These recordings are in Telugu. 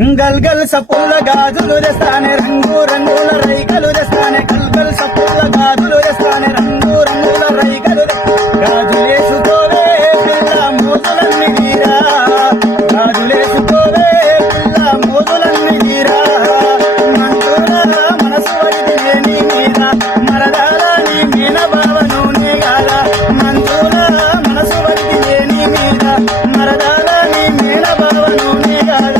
గల్గల్ సప్పుల గాజులు తెస్తానే రంగు రంగుల రైకలు తెస్తానే గల్గల్ సప్పుల గాజులు తెస్తానే రంగు రంగుల రైకలు గాజులేసుకోవే పిల్ల మోజులన్నీ తీరా గాజులేసుకోవే పిల్ల మోజులన్నీ తీరా మంతుల మనసు వడితే నీ మీద మరదాల నీ మీన భావను నేగాల మంతుల మనసు వడితే నీ మీద మరదాల నీ మీన భావను నేగాల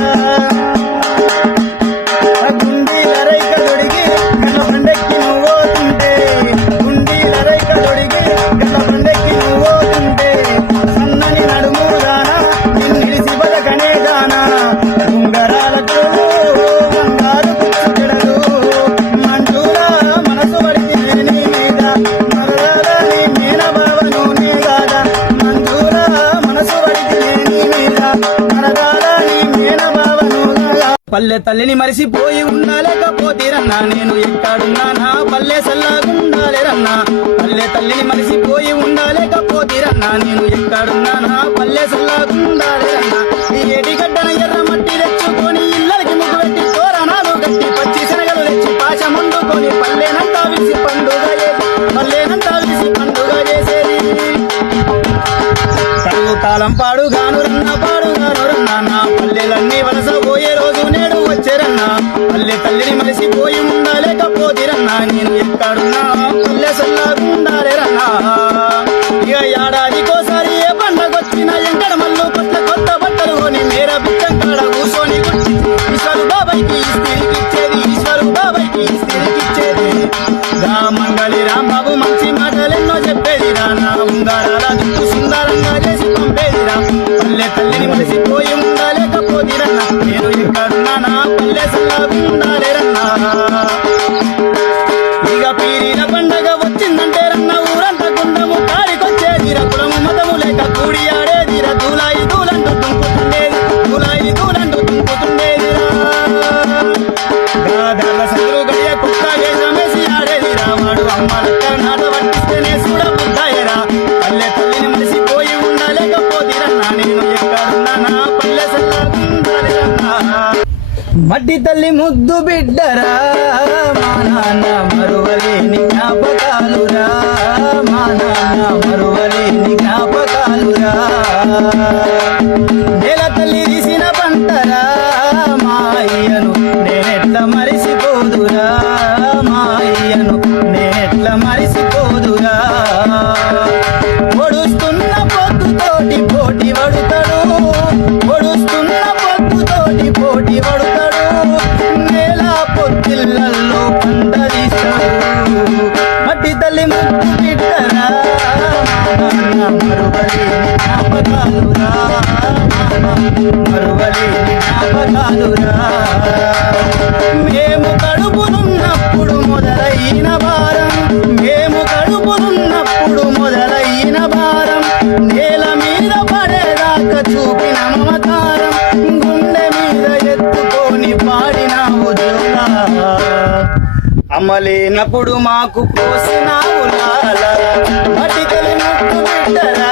పల్లె తల్లిని మరిసిపోయి ఉండాలేకపోతేరన్నా నేను ఎక్కడున్నానా పల్లె సల్లాగుండాలేరన్నా పల్లె తల్లిని మరిసిపోయి ఉండాలేకపోతేరన్నా నేను ఎక్కడున్నానా పల్లె సల్లాగుండాలేరన్నా ఈ ఏటిగడ్డన ఎర్ర మట్టి తెచ్చుకొని ఇళ్ళకి ముగ్గు పెట్టి తోరణాలు గట్టి పచ్చి శనగలు తెచ్చి పాశ మండుకొని పల్లెనంతా విసి పండుగ చేసేది కళ్ళు కాలం పాడుగాను రన్నా నా పల్లెలన్నీ వలస పోయే రోజు నేడు వచ్చేరన్నా పల్లె తల్లిని మరిసిపోయి ఉండాలేకపోతేరన్నా నేను ఎక్కడున్నా పల్లె సల్లాగుండాలేరన్నా ఇక ఏడాదికోసారి ఏ పండగొచ్చినా ఎంకడ మల్లు కొత్త బట్టలు కొని మేర బిచ్చం కాడ కూర్చొని ఈశ్వరు బాబాయ్కి ఇస్తిరికిచ్చేది మంగళి రాంబాబు మంచి మాటలెన్నో చెప్పేదిరా నా ఉంగారాల దుట్టు సుందరంగా చేసి పంపేదిరా పల్లె తల్లిని మరిసిపోయి ఉండాలేకపోతేరన్నా నేను ఎక్కడున్నానా పల్లె సల్లాగుండాలేరన్నా ఇక పీరిన పండగ వచ్చిందంటే రన్న ఊరంతా గుండము కాడికొచ్చేదిరా కులము మతము లేక కూడి ఆడేదిరా దూలాయి దూలంటూ తుంపుతుండేదిరా గాదాల సందులు గడియ కుక్క వేషమేసి ఆడేదిరా వాడు అమ్మలక్క నాట పట్టిస్తేనే చూడ బుద్ధాయరా పల్లె తల్లిని మరిసిపోయి ఉండాలేకపోతేరన్నా నేను ఎక్కడున్నానా పల్లె సల్లాగుండాలేరన్నా మట్టి తల్లి ముద్దు బిడ్డరా మా నాన్న మరువలేని జ్ఞాపకాలురా మా నాన్న మరువలేని జ్ఞాపకాలురా నేల తల్లి తీసిన పంటరా మా అయ్యను నేనెట్ల మరిసిపోదురా మా అయ్యను నేనెట్ల మరిసిపోదురా ఒడుస్తున్న పొద్దుతోటి పోటీ పడుతాడు ఒడుస్తున్న పొద్దుతోటి పోటీ పడుతాడు నేల పొత్తిళ్ళల్లో పండదీస్తాడు మట్టి తల్లి ముద్దు బిడ్డరా మరువలేని జ్ఞాపకాలురా మరువలేని జ్ఞాపకాలురా మేము కడుపునున్నప్పుడు మొదలైన భారం మేము కడుపునున్నప్పుడు మొదలైన భారం నేల మీద పడేదాకా చూపిన మమకారం గుండె మీద ఎత్తుకొని పాడినావు జోలా అమ్మలేనప్పుడు మాకు కోసినావు లాల మట్టి తల్లి ముద్దు బిడ్డరా